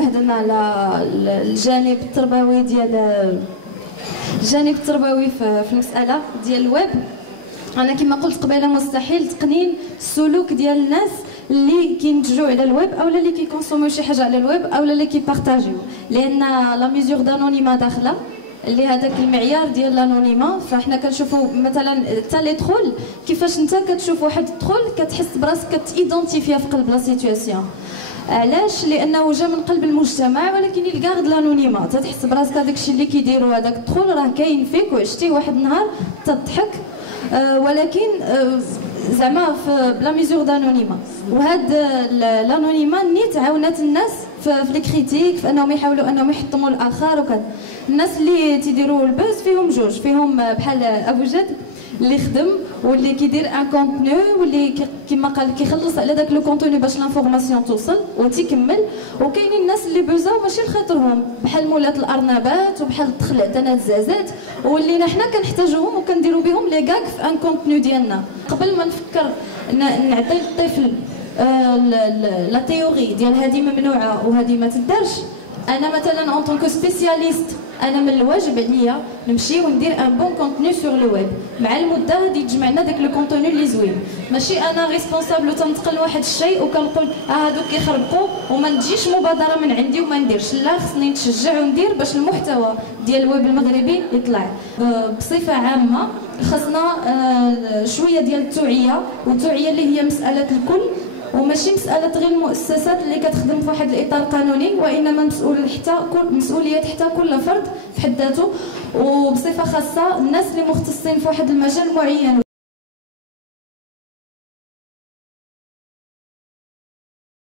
هضرنا على الجانب التربوي في المساله ديال الويب. انا كما قلت قبيله مستحيل تقنين السلوك ديال الناس اللي كينتجوا على الويب او اللي كيكونسوميو شي حاجه على الويب او اللي كيبارطاجيو، لان لا ميزور دانونيما داخله اللي هذاك المعيار ديال لانونيما. فاحنا كنشوفوا مثلا حتى لي ترول، كيفاش انت كتشوف واحد الترول كتحس براسك كتيدونتيفيا في قلب لا سيتوياسيون. علاش؟ لانه جا من قلب المجتمع ولكن يلقى غير لانونيما، تتحس براسك هذاك الشيء اللي كيديروا هذاك الترول راه كاين فيك وعشتيه واحد النهار تضحك، ولكن زعما بلا ميزور دانونيما. وهاد لانونيما نيت عاونات الناس في لي كريتيك، في انهم يحاولوا انهم يحطموا الاخر وكذا. الناس اللي تيديروا البوز فيهم جوج، فيهم بحال ابو جد اللي خدم واللي كيدير ان كونتوني واللي كما قال كيخلص على داك لو كونتوني باش لانفورماسيون توصل وتيكمل. وكاينين الناس اللي بوزاو ماشي لخاطرهم، بحال مولات الارنبات وبحال التخلعتنا الزازات، واللي حنا كنحتاجوهم وكنديروا بهم لي كاك في ان كونتوني ديالنا. قبل ما نفكر نعطي للطفل لا تيوري ديال هذه ممنوعه وهذه ما تدارش، انا مثلا اون طونكو سبيسياليست انا من الواجب عليا نمشي وندير ان بون كونتوني سور لو ويب. مع المده غادي تجمعنا داك لو كونتوني اللي زوين، ماشي انا ريسبونسابل تنتقل واحد الشيء وكنقول هادوك كيخربقوا وما تجيش مبادره من عندي وما نديرش. لا، خصني نتشجع وندير باش المحتوى ديال الويب المغربي يطلع. بصفه عامه خصنا شويه ديال التوعيه، والتوعيه اللي هي مساله الكل وماشي مساله غير المؤسسات اللي كتخدم في واحد الاطار قانوني، وانما مسؤوليه حتى كل فرد في حد ذاته، وبصفه خاصه الناس اللي مختصين في واحد المجال معين.